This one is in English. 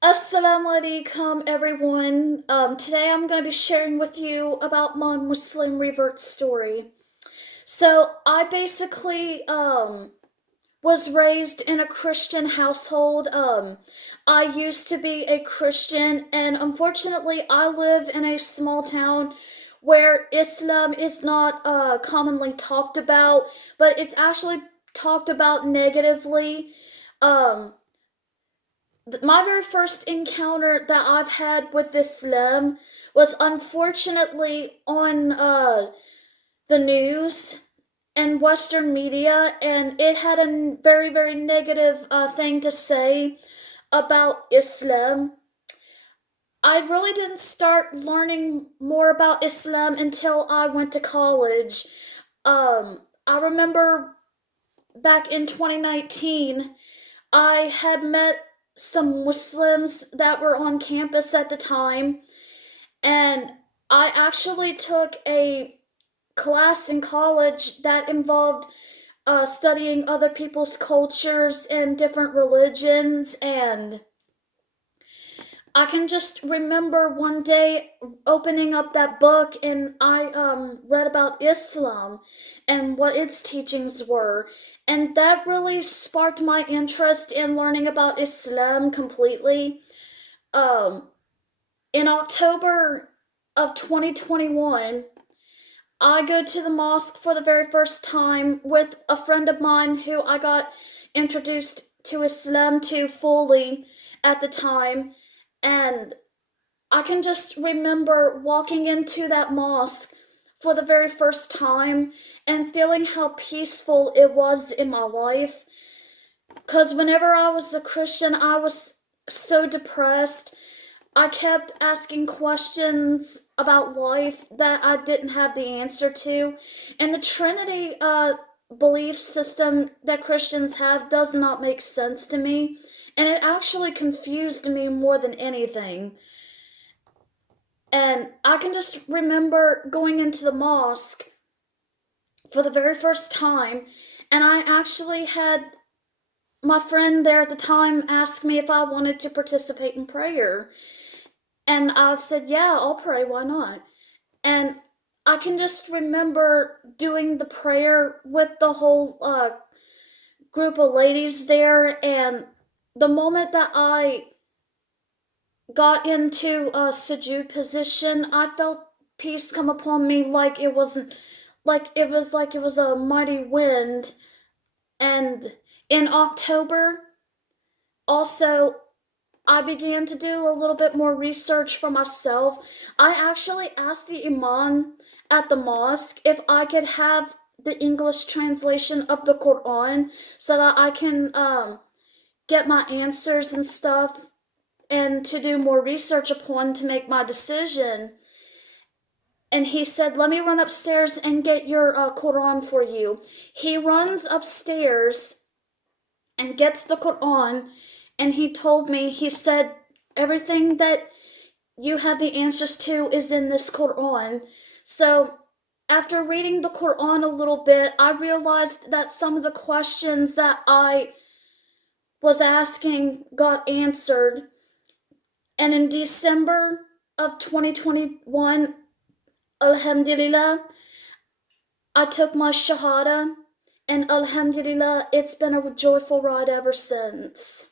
Assalamu alaikum, everyone. Today I'm going to be sharing with you about my Muslim revert story. So, I basically was raised in a Christian household. I used to be a Christian, and unfortunately, I live in a small town where Islam is not commonly talked about, but it's actually talked about negatively. Um, my very first encounter that I've had with Islam was unfortunately on the news and Western media, and it had a very, very negative thing to say about Islam. I really didn't start learning more about Islam until I went to college. I remember back in 2019, I had met some Muslims that were on campus at the time, and I actually took a class in college that involved studying other people's cultures and different religions. And I can just remember one day opening up that book, and I read about Islam and what its teachings were. And that really sparked my interest in learning about Islam completely. Um, in October of 2021, I go to the mosque for the very first time with a friend of mine who I got introduced to Islam to fully at the time. And I can just remember walking into that mosque for the very first time and feeling how peaceful it was in my life. Because whenever I was a Christian, I was so depressed. I kept asking questions about life that I didn't have the answer to. And the Trinity belief system that Christians have does not make sense to me. And it actually confused me more than anything. And I can just remember going into the mosque for the very first time, and I actually had my friend there at the time ask me if I wanted to participate in prayer. And I said, yeah, I'll pray, why not? And I can just remember doing the prayer with the whole group of ladies there. And the moment that I got into a sujood position, I felt peace come upon me like it wasn't like it was a mighty wind. And in October, also, I began to do a little bit more research for myself. I actually asked the imam at the mosque if I could have the English translation of the Quran so that I can get my answers and stuff and to do more research upon to make my decision. And he said, let me run upstairs and get your Quran for you. He runs upstairs and gets the Quran, and he told me, he said, everything that you have the answers to is in this Quran. So after reading the Quran a little bit, I realized that some of the questions that I was asking got answered. And in December of 2021, Alhamdulillah, I took my Shahada, and Alhamdulillah, it's been a joyful ride ever since.